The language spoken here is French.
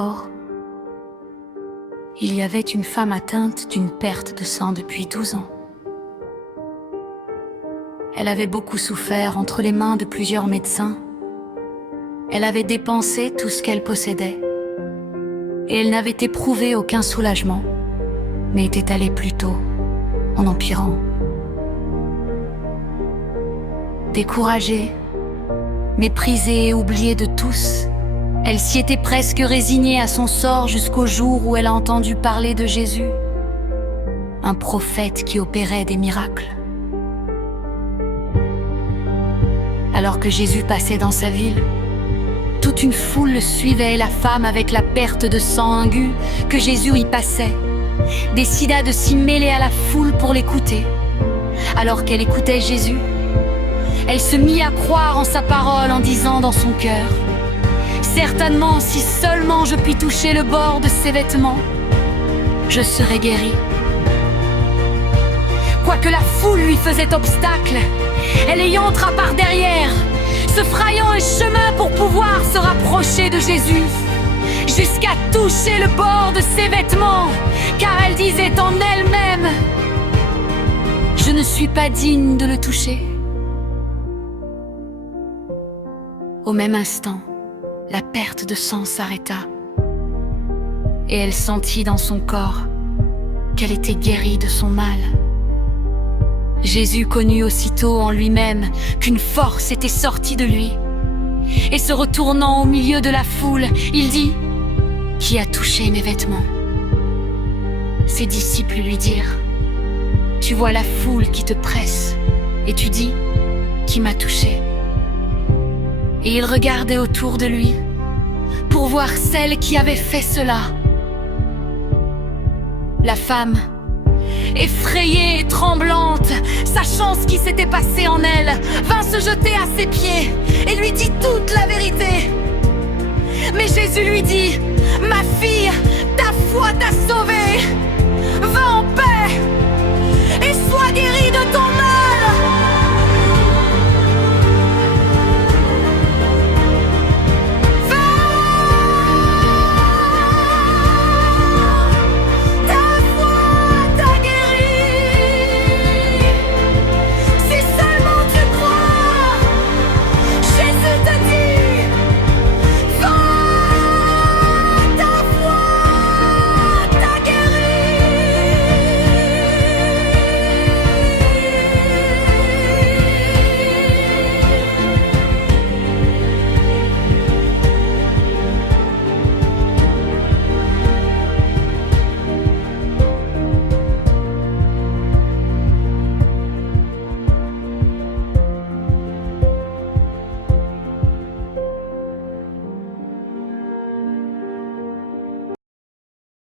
Or, il y avait une femme atteinte d'une perte de sang depuis 12 ans. Elle avait beaucoup souffert entre les mains de plusieurs médecins. Elle avait dépensé tout ce qu'elle possédait. Et elle n'avait éprouvé aucun soulagement, mais était allée plutôt en empirant. Découragée, méprisée et oubliée de tous, elle s'y était presque résignée à son sort jusqu'au jour où elle a entendu parler de Jésus, un prophète qui opérait des miracles. Alors que Jésus passait dans sa ville, toute une foule le suivait et la femme avec la perte de sang aiguë que Jésus y passait décida de s'y mêler à la foule pour l'écouter. Alors qu'elle écoutait Jésus, elle se mit à croire en sa parole en disant dans son cœur: certainement, si seulement je puis toucher le bord de ses vêtements, je serai guérie. Quoique la foule lui faisait obstacle, elle y entra par derrière, se frayant un chemin pour pouvoir se rapprocher de Jésus, jusqu'à toucher le bord de ses vêtements, car elle disait en elle-même: je ne suis pas digne de le toucher. Au même instant, la perte de sang s'arrêta, et elle sentit dans son corps qu'elle était guérie de son mal. Jésus connut aussitôt en lui-même qu'une force était sortie de lui, et se retournant au milieu de la foule, il dit: qui a touché mes vêtements? Ses disciples lui dirent: tu vois la foule qui te presse, et tu dis: qui m'a touché? Et il regardait autour de lui pour voir celle qui avait fait cela. La femme, effrayée et tremblante, sachant ce qui s'était passé en elle, vint se jeter à ses pieds et lui dit toute la vérité. Mais Jésus lui dit: ma fille, ta foi t'a sauvée. Va en paix et sois guérie de ton